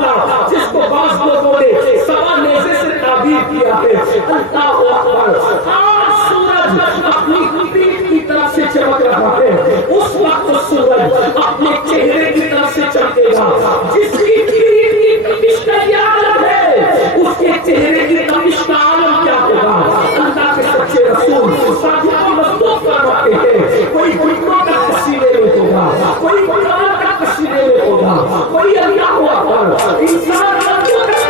کا جس کو بعض لوگوں نے سوا نیزے سے تعبیر کیا ہے. اللہ اکبر. آج سورج اپنی پیٹھ کی طرف سے چمک رہا ہے, اس وقت سورج اپنے چہرے کی طرف سے چمکے گا. جس کی پیٹھ کی تپش کا یہ عالم ہے, اس کے چہرے کی تپش کا عالم کیا ہوگا. اللہ کے سچے رسول ساتھیوں کو مضبوط فرماتے ہیں, کوئی گھٹنوں کا پسینے میں ہوگا, کوئی قرآن کا پسینے میں ہوگا, کوئی اللہ اکبر انسان کا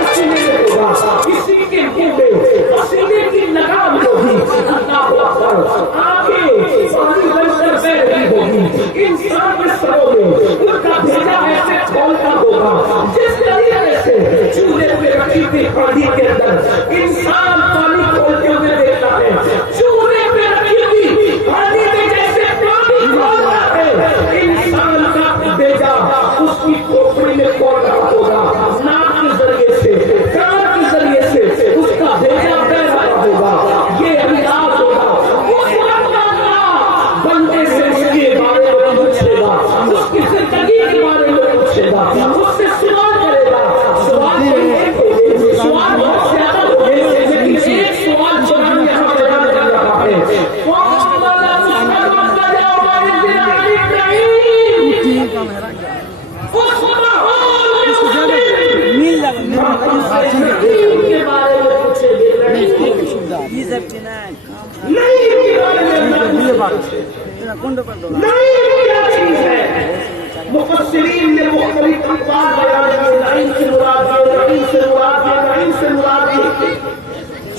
پسینے میں ہوگا, کسی کے منہ میں پسینے کی لگام ہوگی. اللہ اکبر. آنکھیں پانی بن کر بہ رہی ہوگی. انسان کے سروں میں ان کا بھیجا ایسے کھولتا ہوگا جس طریقے سے چولہے پہ رکھی ہوئی پانی کے اندر انسان پانی کھولتے ہوئے دیکھتا ہے. چولہے پہ رکھی ہوئی پانی میں جیسے پانی کھولتا ہے, انسان کا بھیجا اس کی کھوپڑی میں کھول رہا ہوگا. ناک کے ذریعے سے, کان کے ذریعے سے اس کا بھیجا بہ رہا ہوگا. یہ انداز ہوگا. اس وقت اللہ بندے سے اس کے بارے میں پوچھے گا, اس کی زندگی کے بارے میں پوچھے گا, اس سے سوال کرے گا. سوال سوال بہت زیادہ ہوگے, لیکن ایک سوال قرآن یہاں بیان کر رہا ہے. مفسرین نے مختلف اقوال بیان کیے. نعیم سے مراد ہے, نعیم سے مراد ہے, نعیم سے مراد ہے.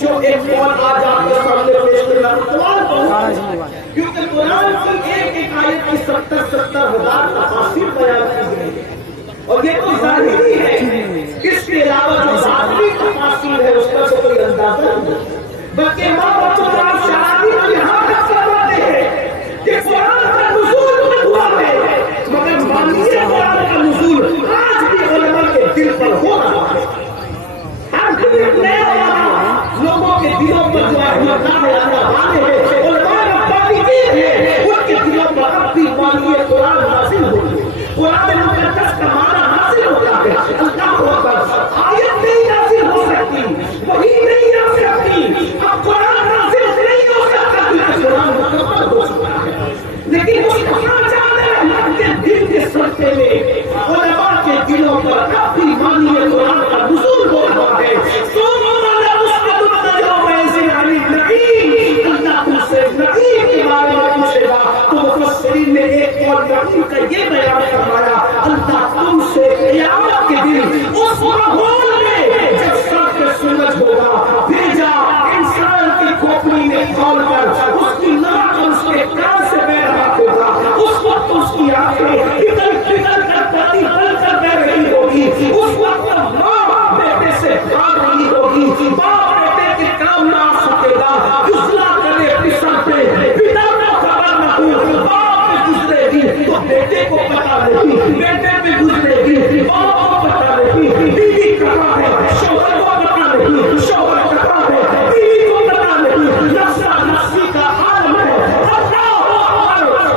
جو ایک قول آج آپ کے سامنے پیش کر رہا ہوں, سوال بہت, کیونکہ قرآن کی ایک ایک آیت کی 70,000 تفاسیر بیان کی گئی ہے, اور یہ تو ظاہری ہے. اس کے علاوہ جو ظاہری تفاسیر ہے اس کا تو کوئی اندازہ نہیں, بلکہ امام ابوالفضل شعرانی کو یہاں تک فرماتے ہیں کہ قرآن کا نزول ہوا ہے, مگر مانیے قرآن کا نزول آج بھی علماء کے دل پر ہو رہا ہے. ہر دن نیا لوگوں کے دلوں پر جو احمد آنے ہیں, علماء ربانی ہیں, ان کے دلوں پر اب بھی مانیے قرآن نازل ہوئی ہے. قرآن مقدس کا معنی نازل ہوتا ہے. اللہ اکبر. آیت نہیں نازل ہو سکتی, وہی نہیں آ سکتی, اب قرآن نازل نہیں ہو سکتا کیونکہ قرآن مکمل ہو چکا ہے. لیکن مصطفیٰ جان کے دل کے سلسلے میں علماء کے دلوں پر اب بھی مانیے قرآن کا نزول ہو رہا ہے. اللہ تم سے نعیم کے بارے میں پوچھے گا تو مفسرین نے ایک اور نعیم کا یہ بیان فرمایا, اللہ تم سے قیامت کے دن اس ماحول میں جب سر پہ سورج ہوگا بھیجا انسان کی کھوپڑی میں کھول کر اس کی ناک اس کے کان سے بہ رہا ہوگا, اس وقت اس کی آنکھیں پگھل پگھل کر پانی بن کر بہ رہی ہوگی. اس وقت ماں بیٹے سے بھاگ رہی ہوگی, باپ بیٹے کے کام نہ آ سکے گا, گزلا کرے پسر پہ, پتا کو خبر نہ ہو, باپ پہ گزرے گی تو بیٹے کو پتا نہیں, بیٹے پہ گزرے گی باپ کو پتا نہیں, بیوی کہاں ہے شوہر کو پتا نہیں, شوہر کہاں ہے بیوی کو پتا نہیں, نفسا نفسی کا عالم ہے.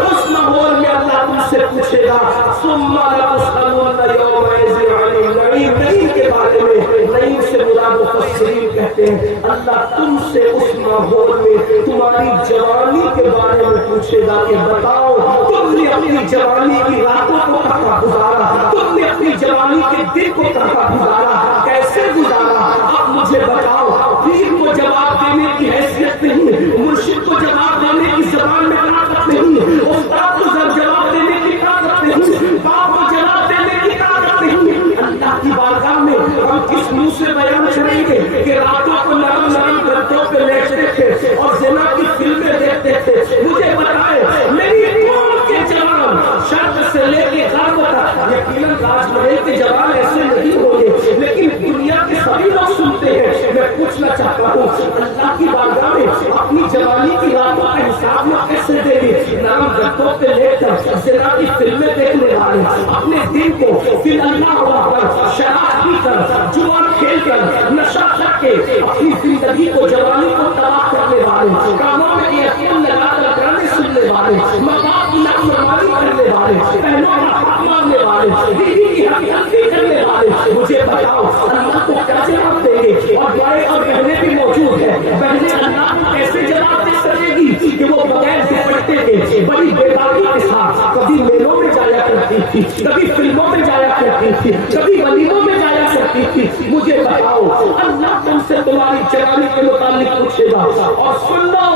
اس ماحول میں اللہ تم سے پوچھے گا ثم لتسألن یومئذ عن النعیم. نعیم کے بارے میں, نعیم سے مراد مفسرین کہتے ہیں اللہ تم سے اس ماحول میں تمہاری جوانی کے بارے میں پوچھے گا کہ بتاؤ تم نے اپنی جوانی کی راتوں کو کہاں گزارا, تم نے اپنی جوانی کے دن کو کہاں گزارا, کیسے گزارا. اب مجھے بتاؤ, پیر کو جواب دینے کی حیثیت نہیں, مرشد کو جواب دینے کی زبان میں طاقت نہیں, استاد کو جواب دینے کی طاقت نہیں, باپ کو جواب دینے کی طاقت نہیں. اللہ کی بارگاہ میں ہم کس منہ سے بیان کریں گے کہ راتوں کو نرم نرم گدوں پہ لیٹتے تھے اور زنا کی فلمیں دیکھتے تھے. مجھے بتائے میری قوم کے جوان شرق سے لے کے غرب تک, یقیناً راج محل کے جوان ایسے نہیں ہوں گے, لیکن دنیا کے سبھی لوگ سنتے ہیں. میں پوچھنا چاہتا ہوں اللہ کی بارگاہ میں اپنی جوانی کی راتوں کا حساب میں کیسے دے گی. نرم گدوں پہ لیٹ کر زنا کی فلمیں دیکھنے والے اپنے دن کو پھر اللہ اکبر شراب پی کر, جوا کھیل کر, نشہ کر کے اپنی زندگی کو, جوانی کو تباہ کرنے والے, کاموں میں ایئرفون لگا کر گانے سننے والے, ماں کی نافرمانی کرنے والے, بہنوں کا حق ماننے والے, بیوی کی حق تلفی کرنے والے, مجھے بتاؤ اللہ کو کیا جواب دیں گے؟ اور بڑے اور بہنیں بھی موجود ہیں، بہنیں اللہ کو کیسے جواب دے سکے گی کہ وہ بغیر دوپٹے کے بڑی بیداری کے ساتھ کبھی میلوں میں جایا کرتی تھی، کبھی فلموں میں جایا کرتی تھی، کبھی ولیموں میں جایا کرتی تھی. مجھے بتاؤ اللہ تم سے تمہاری جوانی کے متعلق پوچھے گا. اور سن لو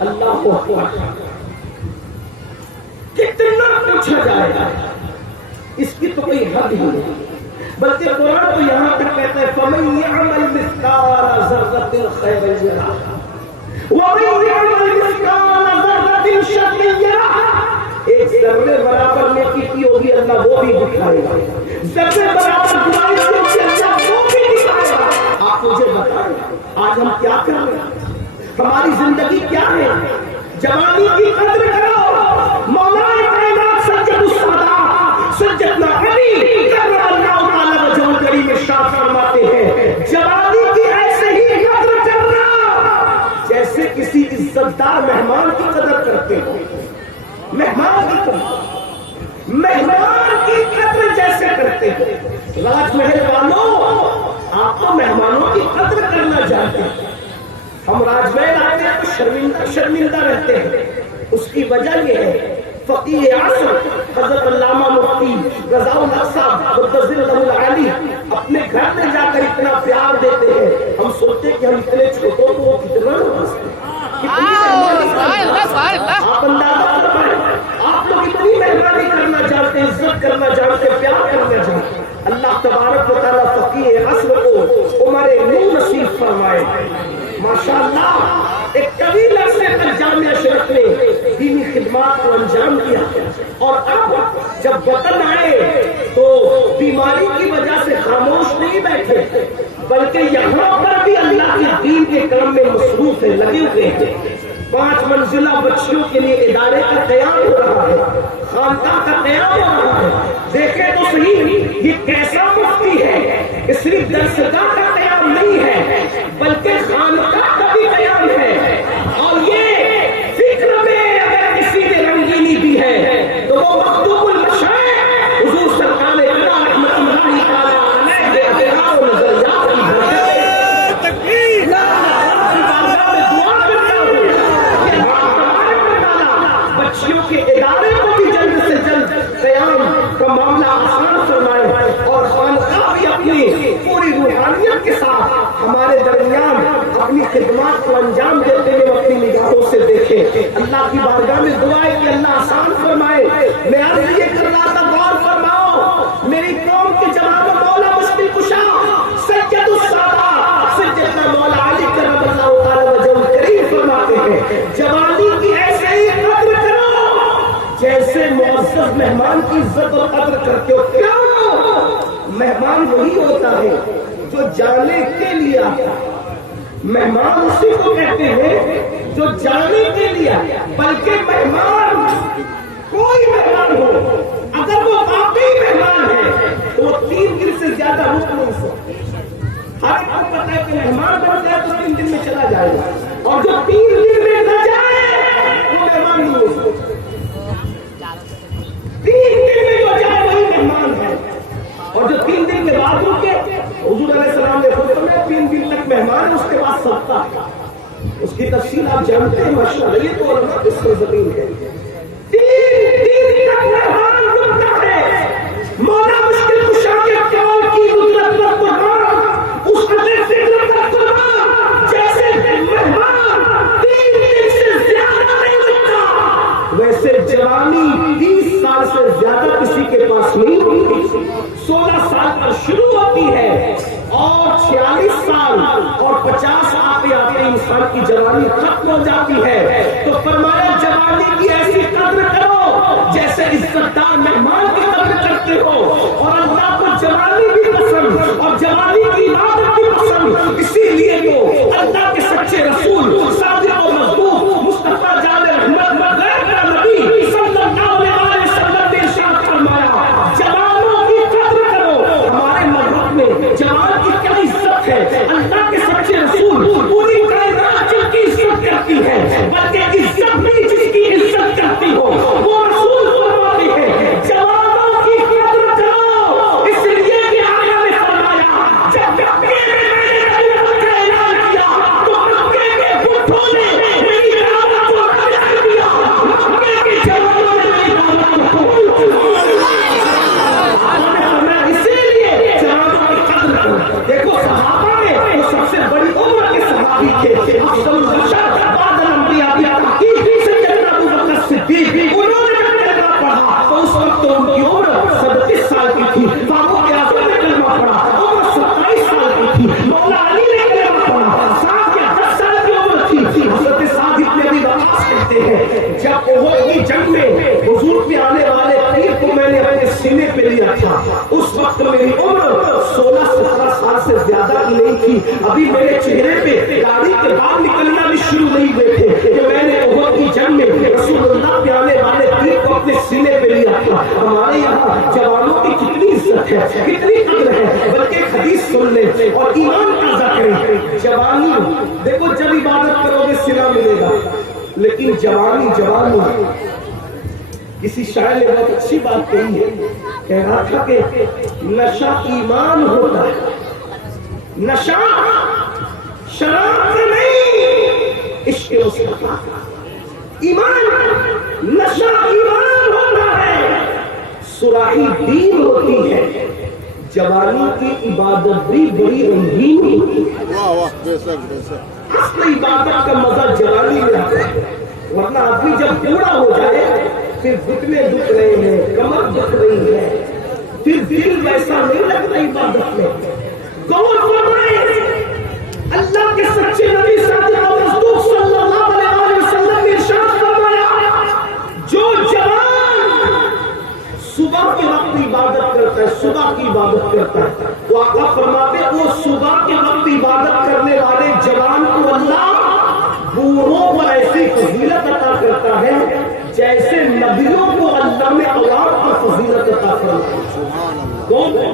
اللہ کو کتنا پوچھا جائے گا اس کی تو کوئی حد ہی نہیں. بلکہ قرآن تو یہاں تک کہتا ہے فَمَن يَعْمَلْ مِثْقَالَ ذَرَّةٍ خَيْرًا يَرَهُ وَمَن يَعْمَلْ مِثْقَالَ ذَرَّةٍ شَرًّا يَرَهُ. ایک ذرے برابر نیکی کی ہوگی اللہ وہ بھی دکھائے گا، ذرے برابر برائی کی ہوگی اللہ وہ بھی دکھائے گا. آپ مجھے بتائیں آج ہم کیا کر رہے ہیں؟ ہماری زندگی کیا ہے؟ جوانی کی قدر کرو. مولا کائنات سجد السادات سیدنا علی کرم اللہ تعالی وجہہ الکریم ارشاد فرماتے ہیں جوانی کی ایسے ہی قدر کرنا جیسے کسی عزت دار مہمان کی قدر کرتے ہو. مہمان کی قدر، مہمان کی قدر جیسے کرتے ہو. راج محل والوں آپ تو مہمانوں کی قدر کرنا جانتے ہیں. ہم راج محل آتے ہیں تو شرمندہ رہتے ہیں. اس کی وجہ یہ ہے فقیہ عصر حضرت علامہ مفتی رضا الحق صاحب مدثر له العالی اپنے گھر میں جا کر اتنا پیار دیتے ہیں. ہم سوچتے کہ ہم اتنے چھوٹوں کو کتنا نوازتے ہیں. آپ اندازہ کریں آپ لوگ اتنی مہربانی کرنا چاہتے ہیں، عزت کرنا چاہتے ہیں، پیار کرنا چاہتے ہیں. اللہ تبارک و تعالیٰ فقیہ عصر کو عمر نو نصیب فرمائے. ماشاءاللہ ایک طویل عرصے تک جامعہ اشرف میں دینی خدمات کو انجام دیا اور اب جب وطن آئے تو بیماری کی وجہ سے خاموش نہیں بیٹھے بلکہ یہاں پر بھی اللہ کے دین کے کام میں مصروف ہیں، لگے ہوئے ہیں. 5 منزلہ بچیوں کے لیے ادارے کا قیام ہو رہا ہے، خانقاہ کا قیام ہو رہا ہے. دیکھیں تو صحیح یہ کیسا مفتی ہے کہ صرف درسگاہ کا قیام نہیں ہے بلکہ خانقاہ کا بھی قیام ہے. اور یہ فکر میں اگر کسی نے رنگینی بھی ہے تو وہ مخدوم المشائخ حضور سرکار رحمت اللہ تعالی علیہ کے احترام و نظریات کی بچیوں کے ادارے کو بھی جلد سے جلد قیام کا معاملہ آسان فرمائے اور خانقاہ بھی اپنی پوری روحانیت کے ساتھ ہمارے درمیان اپنی خدمات کو انجام دیتے ہوئے اپنی نگاہوں سے دیکھیں. اللہ کی بارگاہ میں دعا ہے کہ اللہ آسان فرمائے. میں عرض یہ کر رہا تھا غور فرماؤ میری قوم کے جواب مولا مشکل کشا سید السادات سیدنا مولا علی کرم اللہ تعالی وجہہ الکریم فرماتے ہیں جوانی کی ایسے ہی قدر کرو جیسے معزز مہمان کی عزت اور قدر کرتے ہو. کیوں؟ مہمان وہی ہوتا ہے جو جانے کے لیے آتا ہے. مہمان اسی کو کہتے ہیں جو جانے کے لیے آیا. بلکہ مہمان کوئی مہمان ہو اگر وہ واقعی مہمان ہے تو وہ 3 دن سے زیادہ رک نہیں سکتے. ہر ایک کو پتا ہے کہ مہمان بن جائے تو 3 دن میں چلا جائے گا اور جو 3 دن میں نہ جائے وہ مہمان نہیں ہو سکتا. 3 دن میں جو جائے وہی مہمان ہے اور جو 3 دن کے بعد رکے حضور علیہ السلام نے خود فرمایا 3 دن تک مہمان اس کے بعد صدقہ. اس کی تفصیل آپ جانتے ہیں ماشاءاللہ. یہ تو علماء کی سرزمین ہے. 3 دن تک مہمان رکتا ہے. مولا مشکل کشا کے قول کی قدرت پر قربان اس قدر فکر پر قربان جیسے مہمان 3 دن سے زیادہ نہیں رکتا ویسے جوانی 20 سال سے زیادہ کسی کے پاس نہیں ہوتی. 16 سال پر شروع ہوتی ہے اور 46 سال اور 50 آتے آتے انسان کی جوانی ختم ہو جاتی ہے. تو فرمایا جوانی کی ایسی قدر کرو جیسے عزت دار مہمان کی قدر کرتے ہو. اور اللہ کو جوانی بھی پسند اور جوانی کی عبادت بھی پسند. اسی لیے تو اللہ کے سچے رسول صادق و مصدوق مصطفیٰ جان رحمت غیر کا نبی صلی اللہ علیہ وسلم نے ارشاد فرمایا جوانوں کی قدر کرو. ہمارے مذہب میں جوان کی کیا عزت ہے؟ اللہ کے سچے رسول پوری کائنات جس کی عزت کرتی ہے بلکہ عزت بھی جس کی عزت کرتی ہو وہ رسول فرماتے ہیں جوانوں کی قدر کرو 16-17 سال سے زیادہ کی نہیں تھی. ابھی میرے چہرے پہ داڑھی کے بال نکلنا بھی شروع نہیں ہوئے تھے کہ میں نے احد کی جنگ میں رسول اللہ کے آنے والے تیر کو اپنے سینے پہ لیا تھا. ہمارے یہاں جوانوں کی کتنی عزت ہے, کتنی قدر ہے, بلکہ حدیث سن لیں اور ایمان تازہ کریں. جوانی دیکھو, جب عبادت کرو گے صلہ ملے گا, لیکن جوانی کسی شاعر نے بہت اچھی بات کہی ہے, کہہ رہا تھا کہ نشہ ایمان ہوتا ہے, نشہ شراب سے نہیں, عشق مصطفیٰ ایمان, نشہ ایمان ہوتا ہے, سراہی دین ہوتی ہے. جوانی کی عبادت بھی بڑی رنگین ہوتی ہے. اصل عبادت کا مزہ جوانی میں آتا ہے, ورنہ آدمی جب بوڑھا ہو جائے پھر گھٹنے دکھ رہے ہیں, کمر دکھ رہی ہے, پھر دل ویسا نہیں لگتا عبادت میں. غور فرمائیں, اللہ کے سچے نبی صادق اور مصدوق صلی اللہ علیہ وسلم نے ارشاد فرمایا, جو جوان صبح کے وقت عبادت کرتا ہے, صبح کی عبادت کرتا ہے, وہ آقا فرماتے ہیں وہ صبح کے وقت عبادت کرنے والے جوان کو اللہ بوڑھوں پر ایسی فضیلت عطا کرتا ہے جیسے نبیوں کو اللہ نے اولاد پر فضیلت عطا فرمائی.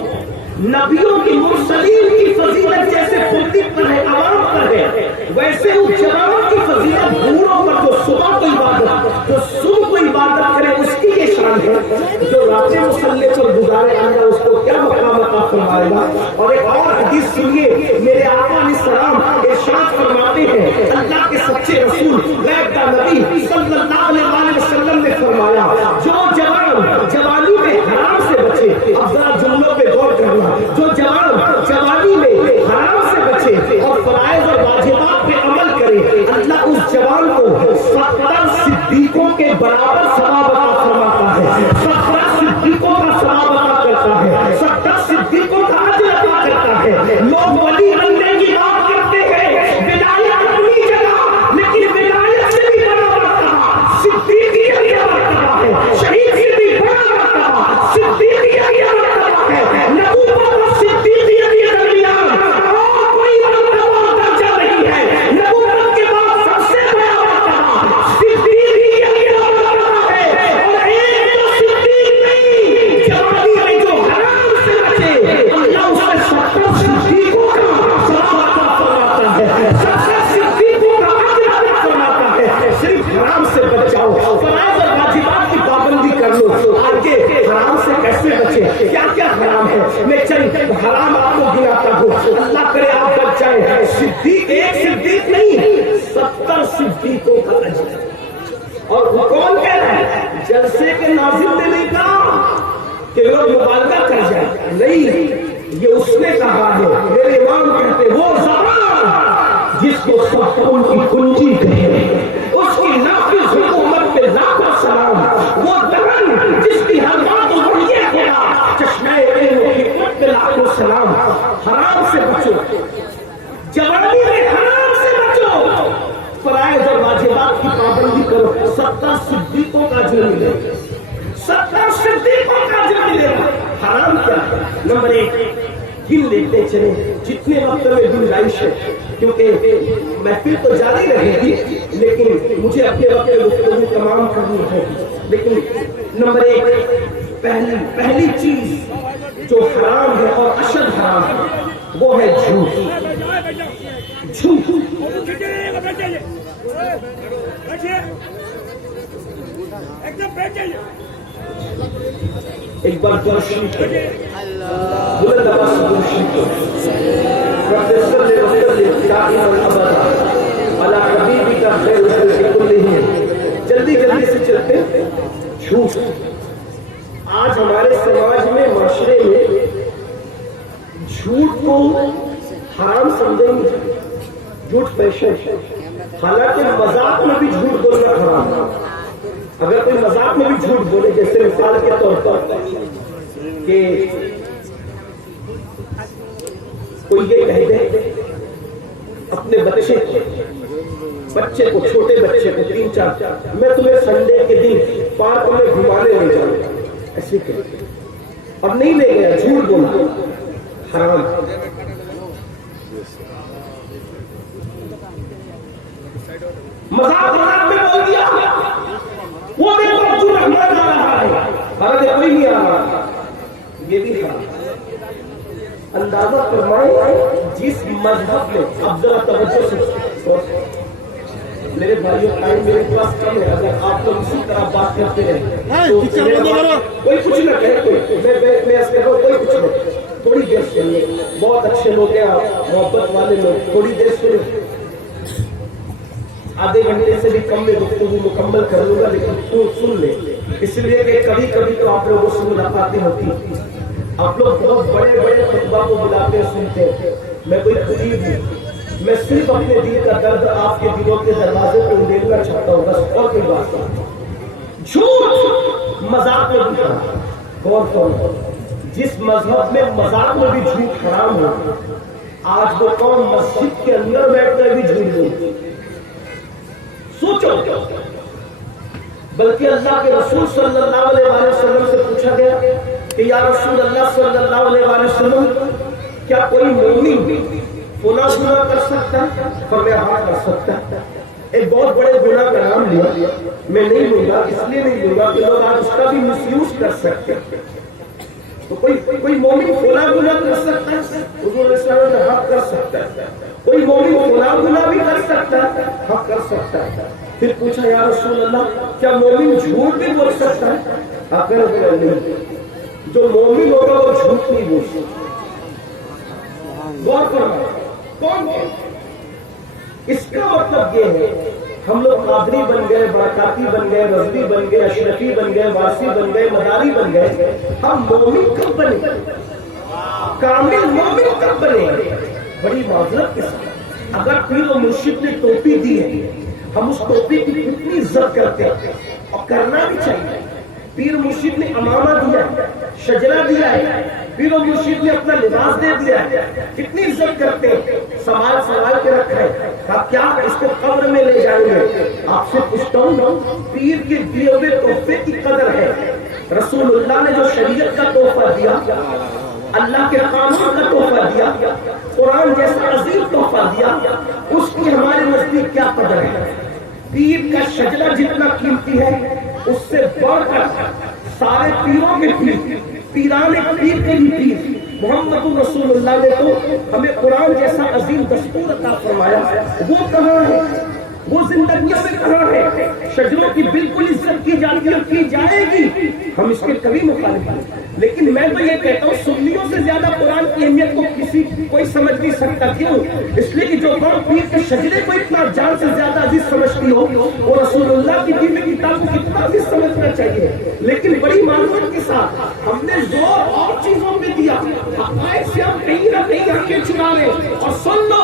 نبیوں کی مرسلین کی فضیلت جیسے خودی پر ہے, عوام پر ہے, ویسے اس جوان کی فضیلت بوڑھوں پر جو صبح کو عبادت, جو صبح کو عبادت کرے اس کی یہ شان ہے. جو راتیں مصلی پر گزارے اللہ اس کو کیا مقام عطا فرمائے گا. اور ایک اور حدیث سنیے, میرے آقا علیہ السلام ارشاد فرماتے ہیں, اللہ کے سچے رسول غیب کا نبی صلی اللہ علیہ وسلم نے فرمایا, جو جوان جوانی میں حرام سے بچے, اب ذرا جملوں پہ غور کرنا, جو جوان جوانی میں حرام سے بچے اور فرائض اور واجبات پہ عمل کرے, اللہ اس جوان کو 70 صدیقوں کے برابر ثواب عطا فرماتا ہے. 70 صدیقوں کا ثواب عطا کرتا ہے, 70 صدیقوں کا اجر عطا کرتا ہے. لوگ ولی بننے کی بات کرتے ہیں, ولایت اپنی جگہ, لیکن ولایت سے بھی بڑا مرتبہ صدیقیت کا مرتبہ ہے, شہید سے بھی بڑا مرتبہ صدیقیت کا مرتبہ ہے. نبوت اور صدیقیت کے درمیان اور کوئی مرتبہ درجہ نہیں ہے. نبوت کے بعد سب سے بڑا مرتبہ صدیقیت کا مرتبہ ہے. اور ایک تو صدیق نہیں, جوانی میں جو حرام سے بچے اللہ اس سے 70 صدیقوں کا ثواب عطا فرماتا ہے, 70 صدیقوں کا اجر عطا فرماتا ہے. صرف حرام سے بچ جاؤ, فرائض اور واجبات کی پابندی کر لو. آگے حرام سے کیسے بچے, کیا کیا حرام ہے, میں چند حرام آپ کو گناتا ہوں, اللہ کرے آپ بچ جائیں. صدیق ایک صدیق نہیں, 70 صدیقوں کا اجر. اور وہ کون کہہ رہا ہے, جلسے کے ناظم نے نہیں کہا کہ لوگ مبالغہ کر جائیں, نہیں, یہ اس نے کہا ہے. میرے امام کہتے وہ زبان جس کو سب کی کنجی کہے, اس کی نافذ حکومت پہ لاکھوں سلام. وہ دہن جس کی ہر بات یہ خدا, چشمہ علم و حکمت پہ لاکھوں سلام. حرام سے بچو, جوانی میں حرام سے بچو, فرائض اور واجبات کی پابندی کرو. 70 صدیقوں کا اجر ملے گا, 70 صدیقوں کا اجر ملے گا. حرام کیا ہے؟ نمبر 1 گن لیتے چلے جتنے وقت میں گنجائش ہے, کیونکہ محفل تو جاری رہے گی لیکن مجھے اپنے وقت گفتگو تمام کرنی ہے. لیکن نمبر 1 پہلی چیز جو حرام ہے اور اشد حرام ہے وہ ہے جھوٹ. جھوٹ ایک بار درشن کریں, بلند آواز سے درشن کریں. رب صلی وسلم دائما ابدا علی حبیبک خیر الخلق کلہم. جلدی جلدی سے چلتے. جھوٹ آج ہمارے سماج میں, معاشرے میں جھوٹ کو حرام سمجھیں گے. جھوٹ پیشن ہے, حالانکہ مذاق میں بھی جھوٹ بولنا حرام ہے. اگر کوئی مذاق میں بھی جھوٹ بولے, جیسے مثال کے طور پر کہ کوئی یہ کہہ دے اپنے بچے کو, چھوٹے بچے کو 3-4, میں تمہیں سنڈے کے دن پارک میں گھمانے لے جاؤں گا, ایسے کہ اب نہیں لے گیا, جھوٹ بولا, حرام. مذاق میں بول دیا وہ دیکھو عبد الرحمان آ رہا ہے، حالانکہ کوئی نہیں آ رہا، یہ بھی حرام. اندازہ فرمائیں جس مذہب میں، اب ذرا توجہ سے میرے بھائیوں، ٹائم میرے پاس کم ہے، اگر آپ لوگ اسی طرح بات کرتے رہے تو کوئی کچھ نہ کہے، میں اس کہہ رہا ہوں کوئی کچھ نہ، تھوڑی دیر سنیے، بہت اچھے لوگ ہیں محبت والے لوگ، تھوڑی دیر سنیے. آدھے گھنٹے سے بھی کم میں گفتگو مکمل کر لوں گا، لیکن سن لیں، اس لیے کہ کبھی کبھی تو آپ لوگوں سے ملاقاتیں ہوتی ہیں، آپ لوگ بہت بڑے بڑے خطبہ کو بلاتے سنتے ہیں، میں کوئی خطیب ہوں، میں صرف اپنے دل کا درد آپ کے دلوں کے دروازے پہ اندھیرنا چاہتا ہوں، بس اور کوئی بات نہیں. جھوٹ مذاق میں بھی حرام. غور کرو، جس مذہب میں مذاق میں بھی جھوٹ حرام ہو، آج وہ قوم مسجد کے اندر بیٹھ کر بھی جھوٹ بولتی. سوچو، بلکہ اللہ کے رسول صلی اللہ علیہ وسلم سے پوچھا گیا کہ یا رسول اللہ صلی اللہ علیہ وسلم، کیا کوئی مومن فلاں گناہ کر سکتا ہے؟ فرمایا ہاں کر سکتا ہے. ایک بہت بڑے گناہ کا نام لیا، میں نہیں لوں گا، اس لیے نہیں لوں گا کہ لوگ آج اس کا بھی مس یوز کر سکتے ہیں. تو کوئی مومن فلاں گناہ کر سکتا ہے؟ حضور علیہ السلام نے ہاں کر سکتا ہے. کوئی مومن فلاں گناہ بھی کر سکتا ہے؟ ہاں کر سکتا ہے. پھر پوچھا یا رسول اللہ، کیا مومن جھوٹ بھی بول سکتا ہے؟ ہاں کر نہیں، جو مومن ہوگا وہ جھوٹ نہیں بول سکتا. غور کرنا کون ہے؟ اس کا مطلب یہ ہے ہم لوگ قادری بن گئے، برکاتی بن گئے، رضوی بن گئے، اشرفی بن گئے، واسی بن گئے، مداری بن گئے. ہم مومن کب بنے؟ کامل مومن کب بنے؟ بڑی معذرت کے ساتھ اگر پیر و مرشد نے ٹوپی دی ہے، ہم اس ٹوپی کی کتنی عزت کرتے ہیں اور کرنا بھی چاہیے. پیر مرشد نے امامہ دیا ہے، شجرہ دیا ہے، پیر و مرشد نے اپنا لباس دے دیا ہے، کتنی عزت کرتے ہیں. سوال کے رکھا ہے کہ کیا اس کو قبر میں لے جائیں گے؟ آپ سے پوچھتا ہوں، پیر کے دیے ہوئے تحفے کی قدر ہے. رسول اللہ نے جو شریعت کا تحفہ دیا، اللہ کے قانون کا تحفہ دیا، قرآن جیسا عظیم تحفہ دیا، اس کی ہمارے نزدیک کیا قدر ہے؟ پیر کا شجرہ جتنا قیمتی ہے، اس سے بڑھ کر سارے پیروں کے پیر، پیران پیر کے بھی پیر محمد رسول اللہ نے تو ہمیں قرآن جیسا عظیم دستور عطا فرمایا. وہ کہاں ہے؟ وہ زندگیوں میں کہاں ہے؟ شجروں کی بالکل عزت کی جاتی ہے اور کی جائے گی، ہم اس کے کبھی مخالف ہیں. لیکن میں تو یہ کہتا ہوں سنیوں سے زیادہ قرآن کی اہمیت کو کوئی سمجھ نہیں سکتا. کیوں؟ اس لیے کہ جو قوم پیر کے شجرے کو اتنا جان سے زیادہ عزیز سمجھتی ہو، وہ رسول اللہ کی دی ہوئی کتاب کو کتنا عزیز سمجھنا چاہیے. لیکن بڑی معلومات کے ساتھ ہم نے زور اور چیزوں پہ دیا، حقائق سے ہم کہیں نہ کہیں آنکھیں چرا رہے. اور سن لو،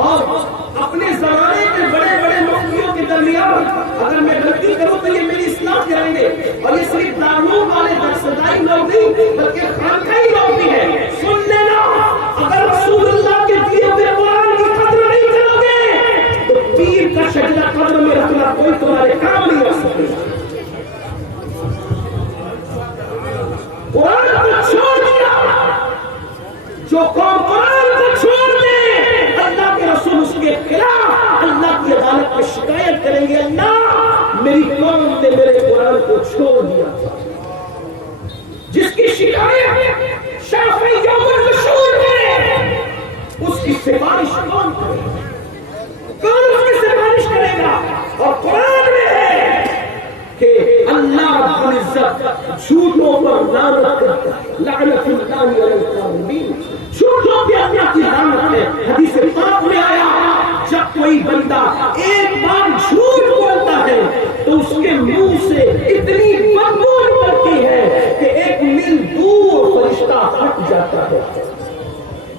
اور اپنے زمانے کے بڑے بڑے مفتیوں کے درمیان اگر میں غلطی کروں تو یہ میری اصلاح کریں گے. اور یہ صرف دارالعلوم والے درسدائی لوگ نہیں بلکہ خانقاہی لوگ بھی ہیں. سن لینا، اگر رسول اللہ کے دیے ہوئے قرآن کی قدر نہیں کرو گے تو پیر کا شجرہ قدر میں رکھنا کوئی تمہارے کام نہیں آ سکے. قرآن کو چھوڑ دیا، جو قوم قرآن کو چھوڑ دے اللہ کے رسول اس کے خلاف اللہ کی عدالت میں شکایت کریں گے، اللہ میری قوم نے میرے قرآن کو چھوڑ دیا. جس کی شکایت شافعی یوم النشور ہے، اس کی سفارش کون کرے گا؟ کون اس کی سفارش کرے گا؟ اور قرآن میں ہے کہ اللہ رب العزت جھوٹوں پر لعنت کرتا ہے، لعنت اللہ علی الکاذبین. جھوٹوں پہ اللہ کی لعنت ہے. حدیث پاک میں آیا جب کوئی بندہ ایک بار جھوٹ بولتا ہے تو اس کے منہ سے اتنی بدبو نکلتی ہے کہ ایک میل دور فرشتہ ہٹ جاتا ہے.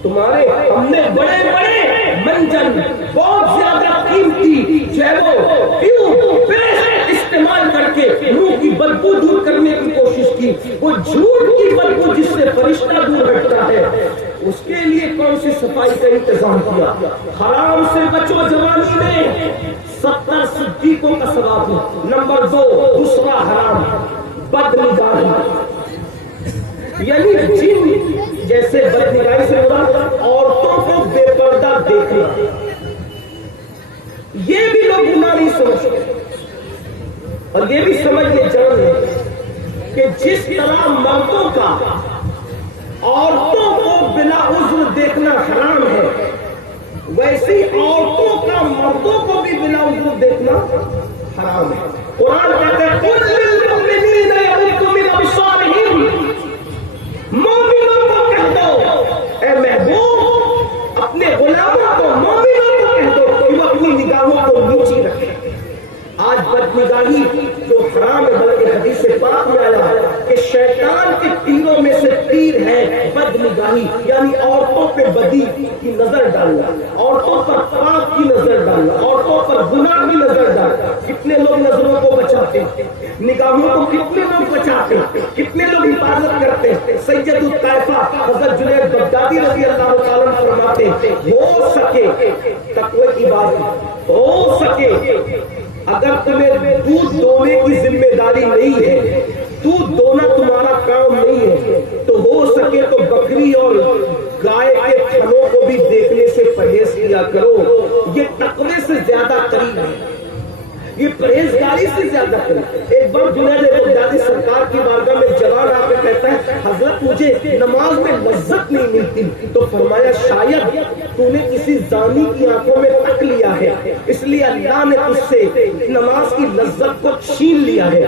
تمہارے ہم نے بڑے بڑے منجن بہت زیادہ قیمتی جو ہے وہ پیسٹ استعمال کر کے منہ کی بدبو دور کرنے کی کوشش کی. وہ جھوٹ کی بدبو جس سے فرشتہ دور ہٹتا ہے، اس کے لیے کون سی صفائی کا انتظام کیا؟ حرام سے بچو جوانی میں، 70 صدیقوں کا ثواب. نمبر 2 دوسرا حرام بد نگاہی، یعنی جن جیسے بدنگاہی سے مراد عورتوں کو بے پردہ دیکھنا، یہ بھی لوگ گناہ نہیں سمجھتے، اور یہ بھی سمجھنے جان ہے کہ جس طرح مردوں کا عورتوں کو بلا عذر دیکھنا حرام ہے، ویسی عورتوں کا مردوں کو بھی بلا عذر دیکھنا حرام ہے۔ قرآن کہتا ہے قُلْ لِلْمُؤْمِنِينَ يَغُضُّوا مِنْ أَبْصَارِهِمْ، مومنوں کو کہہ دو، اے محبوب اپنے غلاموں کو، مومنوں کو کہہ دو کہ وہ اپنی نگاہوں کو نیچی رکھے۔ آج بدنگاہی جو حرام ہے، بلکہ حدیث پاک میں آیا کہ شیطان کے تیروں میں سے تیر ہے بدنگاہی، یعنی عورتوں پہ بدی کی نظر ڈالنا، عورتوں پر پاپ کی نظر ڈالنا، عورتوں پر گناہ کی نظر ڈالنا۔ کتنے لوگ نظروں کو بچاتے ہیں، نگاہوں کو کتنے لوگ بچاتے ہیں، کتنے لوگ حفاظت کرتے ہیں۔ سید الطائفہ حضرت جنید بغدادی رضی اللہ تعالیٰ عنہ فرماتے ہیں ہو سکے تقوی کی بات، ہو سکے اگر تمہیں دودھ دونے کی ذمہ داری نہیں ہے، دودھ دونا تمہارا کام نہیں ہے، تو ہو سکے تو بکری اور گائے کے تھنوں کو بھی دیکھنے سے پرہیز کیا کرو، یہ تقوی سے زیادہ قریب ہے، یہ پرہیزگاری سے زیادہ قریب۔ ایک بار جنید بغدادی سرکار کی بارگاہ میں جوان آ کے کہتا ہے حضرت مجھے نماز میں لذت نہیں ملتی، تو فرمایا شاید تو نے کسی زانی کی آنکھوں میں تک لیا ہے، اس لیے اللہ نے تجھ سے نماز کی لذت کو چھین لیا ہے۔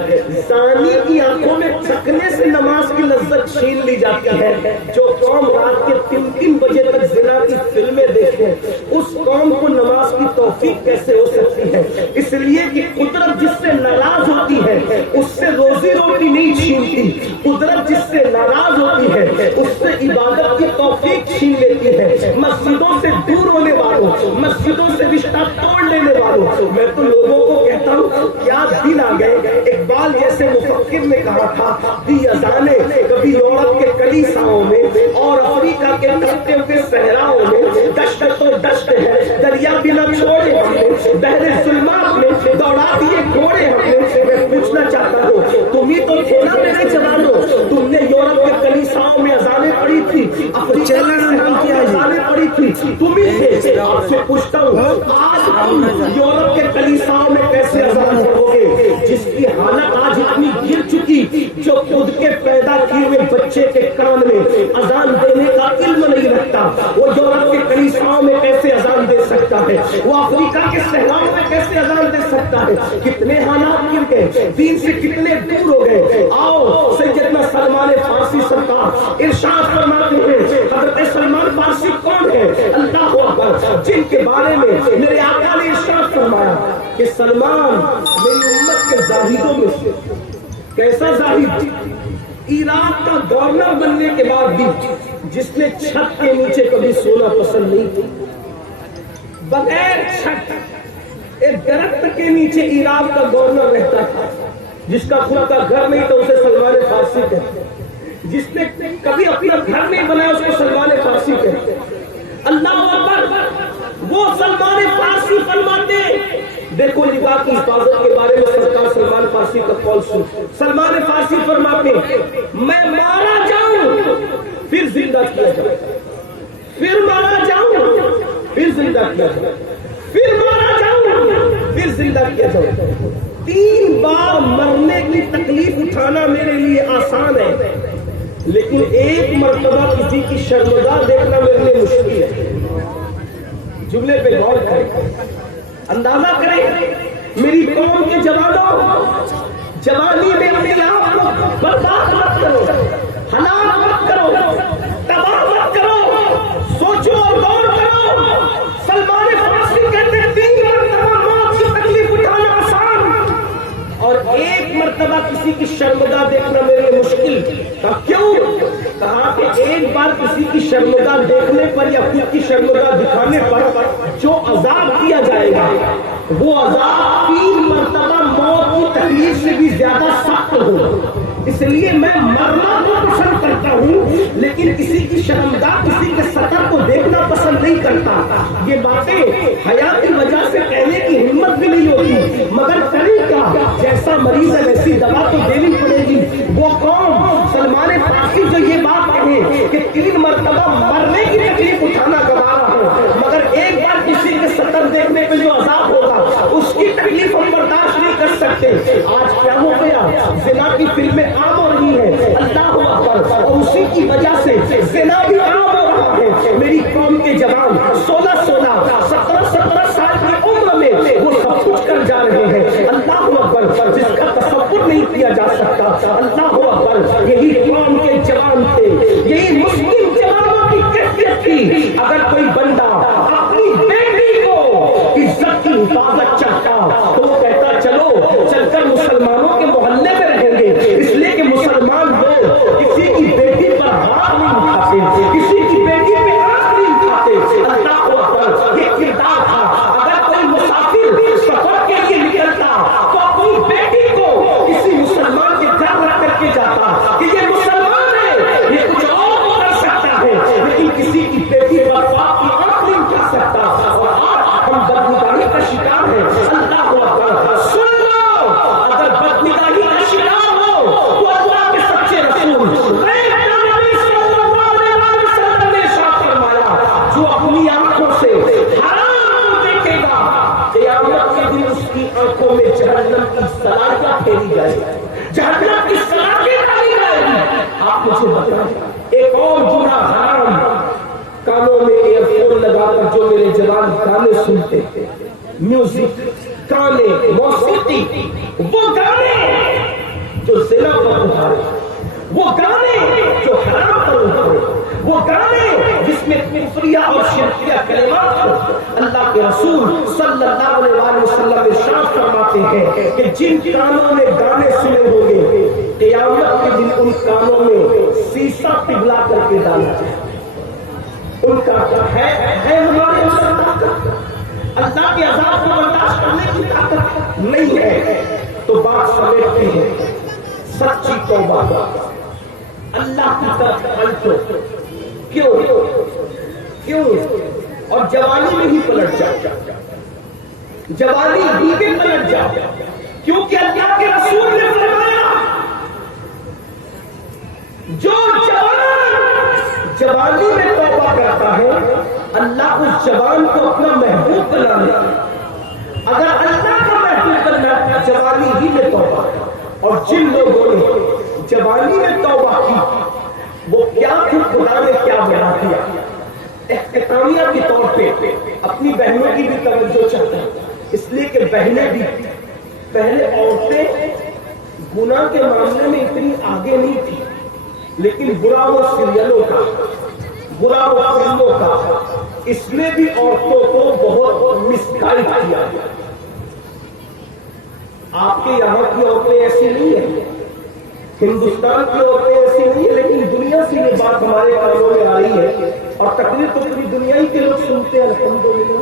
زانی کی آنکھوں میں تکنے سے نماز کی لذت چھین لی جاتی ہے۔ جو قوم رات کے 3 بجے تک زنا کی فلمیں دیکھے، اس قوم کو نماز کی توفیق کیسے ہو سکتی ہے؟ اس لیے کہ قدرت جس سے ناراض ہوتی ہے اس سے روزی روٹی نہیں چھینتی، قدرت جس سے ناراض ہوتی ہے اس سے عبادت کی توفیق چھین لیتی ہے۔ مسجدوں سے دور ہونے والوں، مسجدوں سے رشتہ توڑ لینے والوں، میں تو لوگوں کو کہتا ہوں کیا دن آ گئے۔ اقبال جیسے مفکر نے کہا تھا دی اذانیں کبھی یورپ کے کلیساؤں میں اور افریقہ کے تپتے ہوئے صحراؤں میں، دشت تو دشت ہے دریا بھی نہ چھوڑے ہم نے، بحر ظلمات میں دوڑا دیے گھوڑے ہم نے۔ میں پوچھنا چاہتا ہوں تم ہی تو تھے نا میرے جوانوں، تم نے یورپ کے کلیساؤں میں اذانیں پڑھی تھی، افریقہ میں اذانیں پڑھی تھی، تم ہی تھے۔ آپ سے پوچھتا ہوں آج تم یورپ کے کلیساؤں میں کیسے اذان پڑھو گے جس کی حالت آج اتنی گر چکی، جو خود کے پیدا کیے ہوئے بچے کے کان میں اذان دینے کا علم نہیں رکھتا، وہ یورپ کے کلیساؤں میں کیسے اذان دے سکتا ہے؟ وہ افریقہ کے صحراؤں میں کیسے اذان دے سکتا ہے؟ کتنے حالات گر گئے، دین سے کتنے دور ہو گئے۔ آؤ سیدنا سلمان فارسی سرکار ارشاد فرماتے ہیں، حضرت سلمان فارسی کون ہے؟ اللہ اکبر، جن کے بارے میں میرے آقا نے ارشاد فرمایا کہ سلمان میری امت کے زاہدوں میں سے۔ کیسا زاہد؟ عراق کا گورنر بننے کے بعد بھی جس نے چھت کے نیچے کبھی سونا پسند نہیں کیا، بغیر چھت ایک درخت کے نیچے عراق کا گورنر رہتا تھا، جس کا خود کا گھر نہیں تو اسے سلمان فارسی کہتے، جس نے کبھی اپنا گھر نہیں بنایا اس کو سلمان فارسی کہتے۔ اللہ اکبر، وہ سلمان فارسی فرماتے، دیکھو نگاہ کی حفاظت کے بارے میں سرکار سلمان فارسی کا قول سن۔ سلمان فارسی فرماتے میں مارا جاؤں پھر زندہ کیا جاؤں، پھر مارا جاؤں پھر زندہ کیا جاؤں، پھر مارا جاؤں پھر زندہ کیا جاؤں۔ 3 بار مرنے کی تکلیف اٹھانا میرے لیے آسان ہے، لیکن ایک مرتبہ کسی کی شرمگاہ دیکھنا میرے لیے مشکل ہے۔ جملے پہ غور کریں، اندازہ کریں، میری قوم کے جوانوں، جوانی میں اپنے آپ کو برباد مت کرو، ہلاک مت کرو، تباہ مت کرو، سوچو اور غور کرو۔ سلمان فارسی کہتے ہیں 3 مرتبہ موت کی تکلیف اٹھانا آسان اور ایک مرتبہ کسی کی شرمگاہ دیکھنا میرے لیے مشکل۔ کیوں؟ کہا کہ ایک بار کسی کی شرمگاہ دیکھنے پر یا خود کی شرمگاہ دکھانے پر جو عذاب کیا جائے گا وہ عذاب 3 مرتبہ موت کی تکلیف سے بھی زیادہ سخت ہو۔ اس لیے میں مرنا تو پسند کرتا ہوں لیکن کسی کی شرمگاہ، کسی کے سطر کو دیکھنا پسند نہیں کرتا۔ یہ باتیں حیا کی وجہ سے کہنے کی ہمت بھی نہیں ہوتی، مگر کریں کیا؟ جیسا مریض ہے ویسی دوا تو دینی پڑے گی۔ وہ قوم سلمان فارسی جو یہ بات کہے کہ 3 مرتبہ مرنے کی تکلیف اٹھانا گوارا ہے، مگر ایک بار کسی کے سطر دیکھنے پہ جو عذاب ہوگا اس کی تکلیف ہم برداشت نہیں کر سکتے۔ آج کیا ہو گیا؟ زنا کی فلمیں عام ہو رہی ہیں، اللہ اکبر، اور اسی کی وجہ سے زنا بھی عام ہو رہا ہے۔ میری قوم کے جوان 16 17 سال کی عمر میں وہ سب کچھ کر جا رہے ہیں، اللہ اکبر، جس کا تصور نہیں کیا جا سکتا، اللہ اکبر۔ یہی قوم کے جوان تھے، یہی مسلم جوانوں کی کیفیت تھی۔ اگر کوئی بندہ اپنی بیٹی کو عزت کی حفاظت چاہتا تو وہ کہتا چلو چل کر مسلمانوں کے محلے میں رہیں گے، اس لیے کہ مسلمان لوگ کسی کی بیٹی پر ہاتھ نہیں اٹھاتے، کسی کی بیٹی پہ ہاتھ نہیں اٹھاتے، اللہ اکبر۔ یہ کردار تھا۔ اگر کوئی مسافر سفر کے لیے نکلتا تو اپنی بیٹی کو کسی مسلمان کے گھر رکھ کر کے جاتا کہ یہ مسلمان ہے، یہ کچھ اور کر سکتا ہے، لیکن کسی کی بیٹی پر باپ کی آنکھ نہیں اٹھا سکتا۔ اور آج ہم بدنگاہی کا شکار ہیں، اللہ اکبر۔ سن لو، اگر بدنگاہی کا شکار ہو تو اللہ کے سچے رسول جو اپنی آنکھوں سے حرام دیکھے گا، قیامت کے دن اس کی آنکھوں میں جہنم کی سلاخیں پھیری جائے گی، جہنم کی سلاخیں ڈالی جائے گی۔ آپ مجھے بتائیں، ایک اور برا حرام، کانوں میں ایئر فون لگا کر جو میرے جوان گانے سنتے تھے، میوزک، گانے، موسیقی، وہ گانے جو زنا پر ابھارے، وہ گانے جو حرام پر ابھارے، وہ گانے جس میں کفریہ اور شرکیہ کلمات ہو۔ اللہ کے رسول صلی اللہ علیہ وسلم ارشاد فرماتے ہیں کہ جن کانوں نے گانے سنے ہوں گے، قیامت کے دن ان کانوں میں سیسا پگھلا کر کے ڈالا جائے۔ ان کا ہے ہمارے اندر طاقت، اللہ کے عذاب کو برداشت کرنے کی طاقت نہیں ہے، تو بات سمیٹتے ہیں، سچی توبہ اللہ کی طرف پلٹو۔ کیوں؟ اور جوانی میں ہی پلٹ جاؤ، جوانی ہی میں پلٹ جاؤ، کیونکہ اللہ کے رسول نے فرمایا جو جوانی میں توبہ کرتا ہے اللہ اس جوان کو اپنا محبوب بنا لیتا ہے۔ اگر اللہ کا محبوب بننا ہے جوانی ہی میں توبہ، اور جن لوگوں نے جوانی میں توبہ کی وہ کیا خدا نے کیا بنا دیا۔ اختتامیہ کے طور پہ اپنی بہنوں کی بھی توجہ چاہتا ہے، اس لیے کہ بہنیں بھی پہلے عورتیں گناہ کے معاملے میں اتنی آگے نہیں تھی، لیکن برا وہ سیریلوں کا، برا وہ فلموں کا، اس میں بھی عورتوں کو بہت مسگائیڈ کیا۔ آپ کے یہاں کی عورتیں ایسی نہیں ہیں، ہندوستان کی عورتیں ایسی نہیں ہے، لیکن دنیا سے یہ بات ہمارے کانوں میں آ رہی ہے اور تقریر تو پوری دنیا ہی کے لوگ سنتے ہیں الحمدللہ۔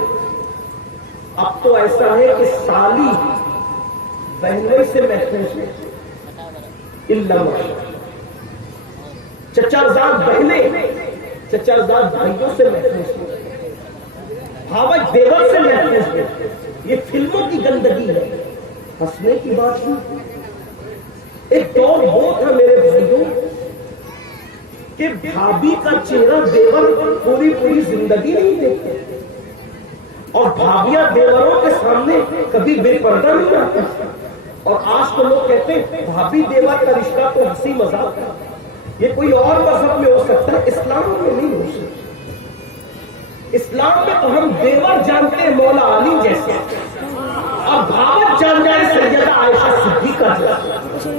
اب تو ایسا ہے کہ سالی بہنوں سے محفوظ ہے، چچا زاد بہنیں چچا زاد بھائیوں سے محفوظ ہے، بھاوج دیور سے محفوظ ہے۔ یہ فلموں کی گندگی ہے، ہنسنے کی بات نہیں۔ ایک دور وہ تھا میرے بھائیوں کہ بھابھی کا چہرہ دیور پوری زندگی نہیں دیکھتے، اور بھابیاں دیوروں کے سامنے کبھی بے پردہ نہیں آتی۔ اور آج تو لوگ کہتے ہیں بھابھی دیور کا رشتہ تو ہنسی مذاق ہے، یہ کوئی اور مذہب میں ہو سکتا ہے، اسلام میں نہیں ہو سکتا۔ اسلام میں تو ہم دیور جانتے ہیں مولا علی جیسے، اور بھاوت جان جائے سیدہ عائشہ صدیقہ جیسے۔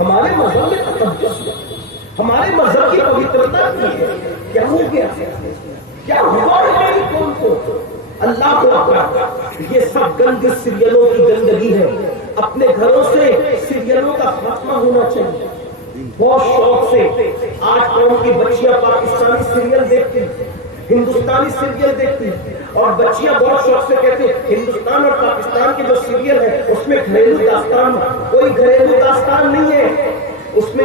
ہمارے مذہب میں تقدس ہے، ہمارے مذہب کی پوترتا کی ہے۔ کیا ہو گیا؟ کیا ہوا ہے کون کو؟ اللہ کو اکبر۔ یہ سب گند سیریلوں کی گندگی ہے۔ اپنے گھروں سے سیریلوں کا خاتمہ ہونا چاہیے۔ بہت شوق سے آج قوم کی بچیاں پاکستانی سیریل دیکھتی ہیں، ہندوستانی سیریل دیکھتی ہیں، اور بچیاں بہت شوق سے کہتے ہیں ہندوستان اور پاکستان کے جو سیریل ہے اس میں گھریلو داستان، کوئی گھریلو داستان نہیں ہے، اس میں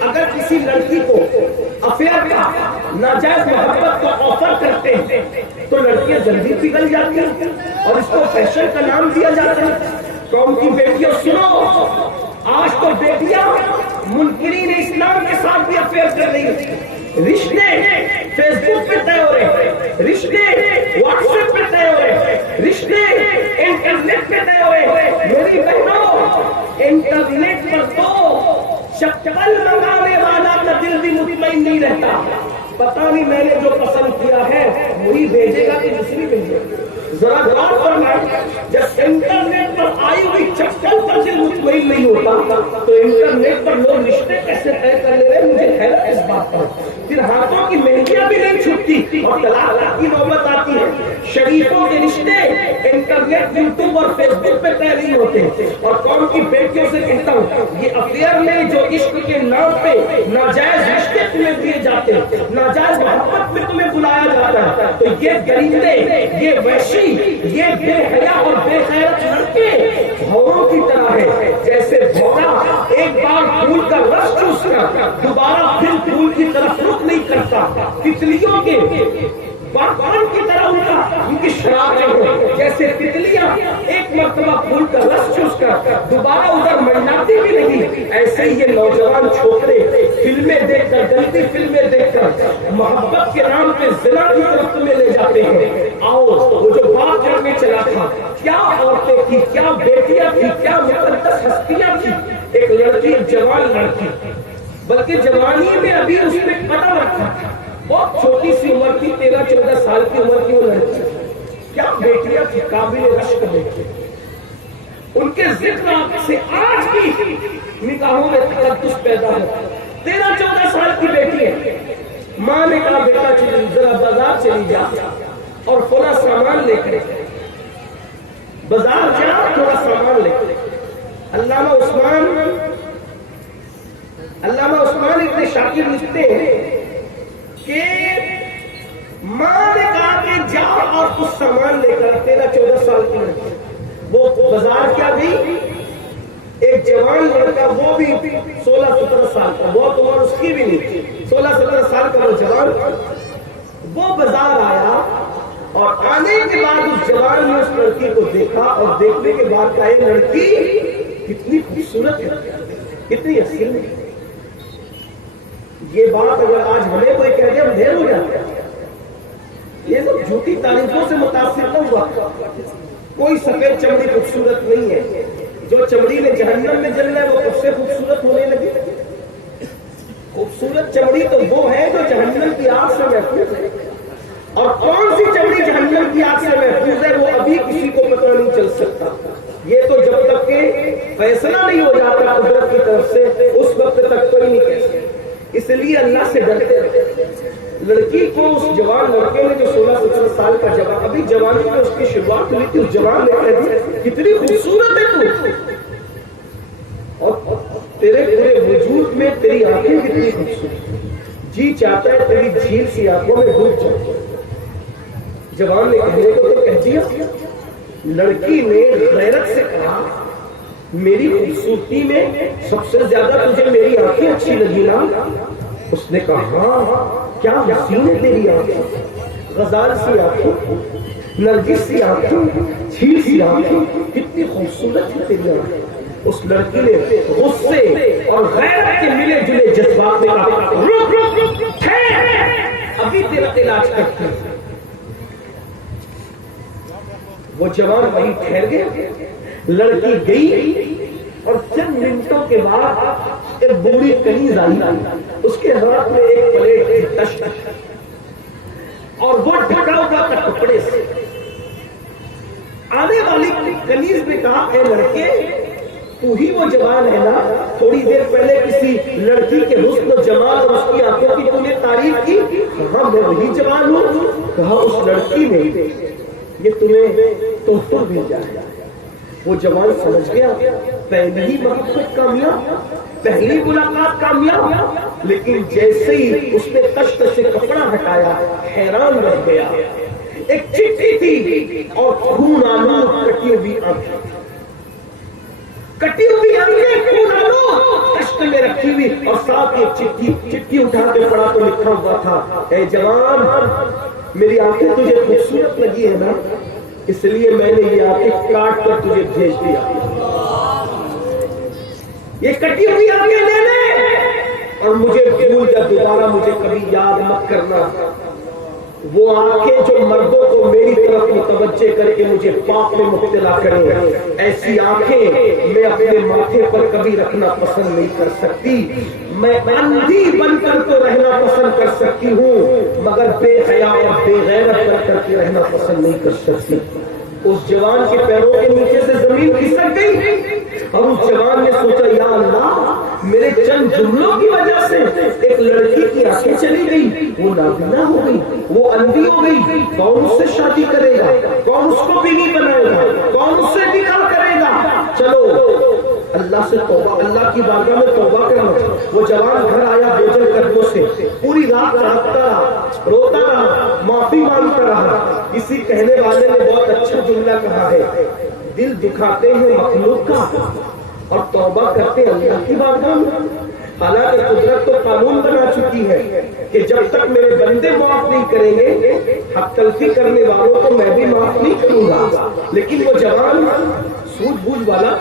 اگر کسی لڑکی کو افیئر کا ناجائز محبت کا آفر کرتے ہیں تو لڑکیاں جلدی پگھل جاتی ہیں اور اس کو فیشن کا نام دیا جاتا ہے. قوم کی بیٹیوں سنو، آج تو بیٹیاں منکرین اسلام کے ساتھ بھی افیئر کر رہی ہیں. رشتے فیس بک پہ طے ہو رہے ہیں، رشتے واٹس ایپ پہ طے ہو رہے ہیں، رشتے انٹرنیٹ پہ طے ہو رہے ہیں. میری بہنوں، انٹرنیٹ پر تو شکل منگانے والا کا دل بھی مطمئن نہیں رہتا. پتہ نہیں میں نے جو پسند کیا ہے وہی بھیجے گا کہ دوسری بھیجے گا. ذرا غور فرمائیں، جب انٹرنیٹ پر آئی ہوئی چپل پر دل مطمئن نہیں ہوتا تو انٹرنیٹ پر لوگ رشتے کیسے طے کر لے رہے ہیں؟ مجھے حیرت اس بات پر. پھر ہاتھوں کی مہندیاں بھی نہیں چھوٹتی اور طلاق کی نوبت آتی ہے. شریفوں کے رشتے انٹرنیٹ، یوٹیوب اور فیس بک پہ طے نہیں ہوتے. اور قوم کی بیٹیوں سے کہتا ہوں، یہ افیئر میں جو عشق کے نام پہ ناجائز رشتے تمہیں دیے جاتے ہیں، ناجائز محبت میں تمہیں بلایا جاتا ہے، تو یہ گریندے، یہ وحشی، یہ بے حیا اور بے غیرت لڑکے بھوروں کی طرح ہے. جیسے بھورا ایک بار پھول کا رس چوس کر دوبارہ پھر پھول کی طرف رخ نہیں کرتا، تتلیوں کے باغبان کی طرح ان کی شراب ہے. جیسے تتلیاں ایک مرتبہ پھول کا رس چوس کر دوبارہ ادھر منڈاتی بھی نہیں، ایسے ہی یہ نوجوان چھوکرے فلمیں دیکھ کر، گندی فلمیں دیکھ کر محبت کے نام پہ زنا کی طرف تمہیں لے جاتے ہیں. آؤ، وہ جو بات کرنے چلا تھا، کیا عورتیں تھی، کیا بیٹیاں تھی، کیا مقدس ہستیاں تھی. ایک لڑکی، جوان لڑکی، بلکہ جوانی میں ابھی اس نے قدم رکھا تھا. بہت چھوٹی سی عمر کی، 13-14 سال کی عمر کی وہ لڑکی. کیا بیٹیاں تھی، قابل رشک بیٹی. ان کے ذکر سے آج بھی نکاحوں میں تقدس پیدا ہوتا ہے. 13-14 سال کی بیٹی ہے. ماں نے کہا بیٹا ذرا بازار چلی جا اور تھوڑا سامان لے کر، بازار جا تھوڑا سامان لے کر. علامہ عثمان اتنے شاکر لکھتے ہیں کہ ماں نے کہا کہ جا اور کچھ سامان لے کر. 13-14 سال کی لڑکی وہ بازار کیا گئی. ایک جوان لڑکا، وہ بھی 16-17 سال کا، بہت عمر اس کی بھی نہیں تھی، 16-17 سال کا وہ جوان، وہ بازار آیا اور آنے کے بعد اس جوان نے اس لڑکی کو دیکھا اور دیکھنے کے بعد کہا، یہ لڑکی کتنی خوبصورت ہے، کتنی حسین ہے. یہ بات اگر آج ہمیں کوئی کہہ دے ہم ڈھیر ہو جاتے ہیں. یہ سب جھوٹی تعریفوں سے متاثر نہ ہوا. کوئی سفید چمڑی خوبصورت نہیں ہے. جو چمڑی میں جہنم میں جل رہا ہے وہ کب سے خوبصورت ہونے لگی. خوبصورت چمڑی تو وہ ہے جو جہنم کی آگ سے محفوظ ہے. اور کون سی چمڑی جہنم کی آگ سے محفوظ ہے وہ ابھی کسی کو پتہ نہیں چل سکتا. یہ تو جب تک کہ فیصلہ نہیں ہو جاتا قدرت کی طرف سے اس وقت تک کوئی نہیں کہہ سکتا. اس لیے اللہ سے ڈرتے رہتے. لڑکی کو اس جوان لڑکے نے جو 16-17 سال کا جوان، ابھی جوانی میں اس کی شروعات ہوئی تھی، اس جوان نے کہہ دیا کتنی خوبصورت ہے تو، اور تیرے پورے وجود میں تیری آنکھیں کتنی خوبصورت، جی چاہتا ہے تیری جھیل سی آنکھوں میں ڈوب جائے. جوان نے کہنے کو تو کہہ دیا. لڑکی نے غیرت سے کہا میری خوبصورتی میں سب سے زیادہ تجھے میری آنکھیں اچھی لگی نا. اس نے کہا ہاں، کیا حسین ہے تیری آنکھیں، غزال سی آنکھیں، نرگس سی آنکھیں، جھیل سی آنکھیں، کتنی خوبصورت ہے تیری آنکھیں. اس لڑکی نے غصے اور غیرت کے ملے جلے جذبات میں کہا رک ابھی تیرا علاج کرتے ہیں. وہ جوان وہیں ٹھہر گئے. لڑکی گئی اور چند منٹوں کے بعد ایک بوڑھی کنیز آئی. اس کے ہاتھ میں ایک پلیٹ تشت اور وہ ڈھکا ہوا تھا کپڑے سے. آنے والی کنیز نے کہا اے لڑکے تو ہی وہ جوان ہے نا، تھوڑی دیر پہلے کسی لڑکی کے حسن و جمال اور اس کی آنکھوں کی تو نے تعریف کی. ہاں میں وہی جوان ہوں. کہا اس لڑکی نے یہ تمہیں تحفہ بھیجا ہے. وہ جوان سمجھ گیا پہلی محبت کامیاب، پہلی ملاقات کامیاب، لیکن جیسے ہی اس نے تشت سے کپڑا ہٹایا حیران رہ گیا. ایک چٹھی تھی اور خون آلود کٹی ہوئی آنکھیں، کٹی ہوئی آنکھیں، خون آلود. پشت میں رکھی ہوئی اور ساتھ ایک چٹھی اٹھا کے پڑھا تو لکھا ہوا تھا، اے جوان میری آنکھیں تجھے خوبصورت لگی ہے نا، اس لیے میں نے یہ آنکھیں کاٹ کر تجھے بھیج دیا، یہ کٹی ہوئی آنکھیں لے لے اور مجھے بھول جا، دوبارہ مجھے کبھی یاد مت کرنا۔ وہ آنکھیں جو مردوں کو میری طرف متوجہ کر کے مجھے پاپ میں مبتلا کریں، ایسی آنکھیں میں اپنے ماتھے پر کبھی رکھنا پسند نہیں کر سکتی۔ میں اندھی بن کر تو رہنا پسند کر سکتی ہوں مگر بے حیا اور بے غیرت بن کر کے رہنا پسند نہیں کر سکتی۔ اس جوان کے پیروں کے نیچے سے زمین کھسک گئی اور اس جوان نے سوچا یا اللہ میرے چند جملوں کی وجہ سے ایک لڑکی کی آنکھیں چلی گئی، وہ نابینا ہو گئی، وہ اندھی ہو گئی، کون اس سے شادی کرے گا، کون اس کو بیوی بنائے گا، کون اس سے نکاح کرے گا؟ چلو اللہ سے توبہ، اللہ کی بارگاہ میں توبہ کرنا۔ وہ جوان گھر آیا بوجھل قدموں سے، پوری رات تڑپتا رہا، روتا رہا، معافی مانگتا رہا۔ کسی کہنے والے نے بہت اچھا جملہ کہا ہے، دل دکھاتے ہیں مخلوق کا اور توبہ کرتے ہیں اللہ کی بارگاہ میں۔ حالانکہ قدرت تو قانون بنا چکی ہے کہ جب تک میرے بندے معاف نہیں کریں گے حق تلفی کرنے والوں کو میں بھی معاف نہیں کروں گا۔ لیکن وہ جوان سوجھ بوجھ والا،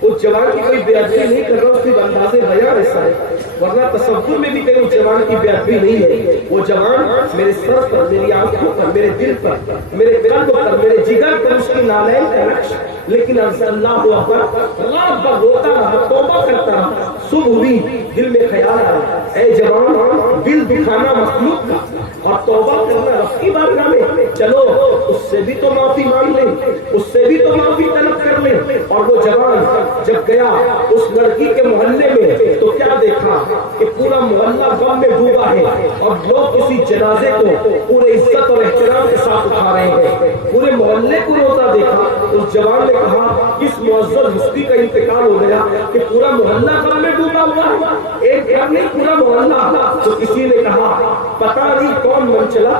اس جوان کی کوئی بے ادبی نہیں کر رہا، اس کی انداز بیان ایسا ہے، ورنہ تصور میں بھی کہیں اس جوان کی بے ادبی نہیں ہے۔ وہ جوان میرے سر پر، میری آنکھوں پر، میرے دل پر، میرے قلب پر، میرے جگر پر اس کی نالین کا نقش، لیکن اللہ اکبر اللہ پر روتا رہا، توبہ کرتا رہا۔ صبح ہوئی، دل میں خیال آیا اے جوان دل دکھانا مخلوق کا اور توبہ کرنا رب کی بارگاہ میں، چلو اس سے بھی تو معافی مانگ لیں، اس سے بھی تو معافی طلب کر لیں۔ اور وہ جوان جب گیا اس لڑکی کے محلے میں تو کیا دیکھا کہ پورا محلہ غم میں ڈوبا ہے اور لوگ کسی جنازے کو پورے عزت اور احترام کے ساتھ اٹھا رہے ہیں، پورے محلے کو روتا دیکھا۔ اس جوان نے کہا کس معزز ہستی کا انتقال ہو گیا کہ پورا محلہ غم میں ڈوبا ہوا ہے، ایک گھر نہیں پورا محلہ۔ تو کسی نے کہا پتہ نہیں کون من چلا،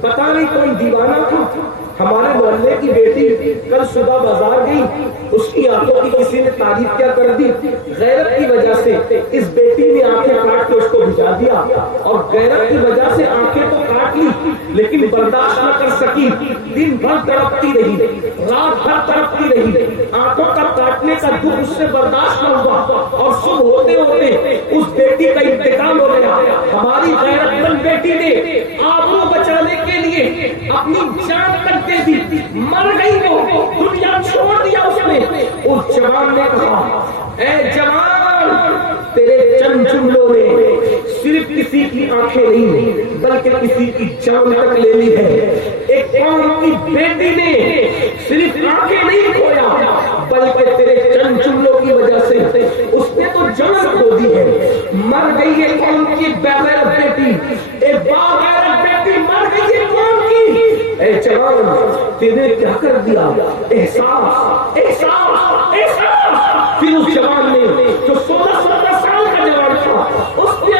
پتہ نہیں کون دیوانہ تھا، ہمارے محلے کی بیٹی کل صبح بازار گئی، اس کی آنکھوں کی کسی نے تعریف کیا کر دی، غیرت کی وجہ سے اس بیٹی نے آنکھیں کاٹ کے اس کو بھجا دیا، اور غیرت کی وجہ سے آنکھیں تو کاٹ لی لیکن برداشت نہ کر سکی، دن بھر تڑپتی رہی، رات بھر تڑپتی رہی، آنکھوں کا کاٹنے کا دکھ اس سے برداشت نہ ہوا اور صبح ہوتے ہوتے اس بیٹی کا انتقال ہو گیا۔ ہماری غیرت مند بیٹی نے آبرو بچانے کے لیے اپنی جان تک دے دی، مر گئی، وہ دنیا چھوڑ دیا اس نے۔ اس جوان نے کہا اے جوان تیرے چند جملوں نے صرف کسی کی آنکھیں نہیں بلکہ کسی کی جان تک لے لی ہے۔ ایک قوم کی بیٹی نے صرف آنکھیں نہیں کھویا بلکہ تیرے چند جملوں کی وجہ سے اس نے تو جان کھو دی ہے۔ مر گئی ہے قوم کی بغیر بیٹی، ایک باغیر بیٹی مر گئی ہے قوم کی۔ اے جوان تیرے کیا کر دیا؟ احساس احساس احساس۔ پھر اس جوان نے جو 16 سال کا جوان تھا اس نے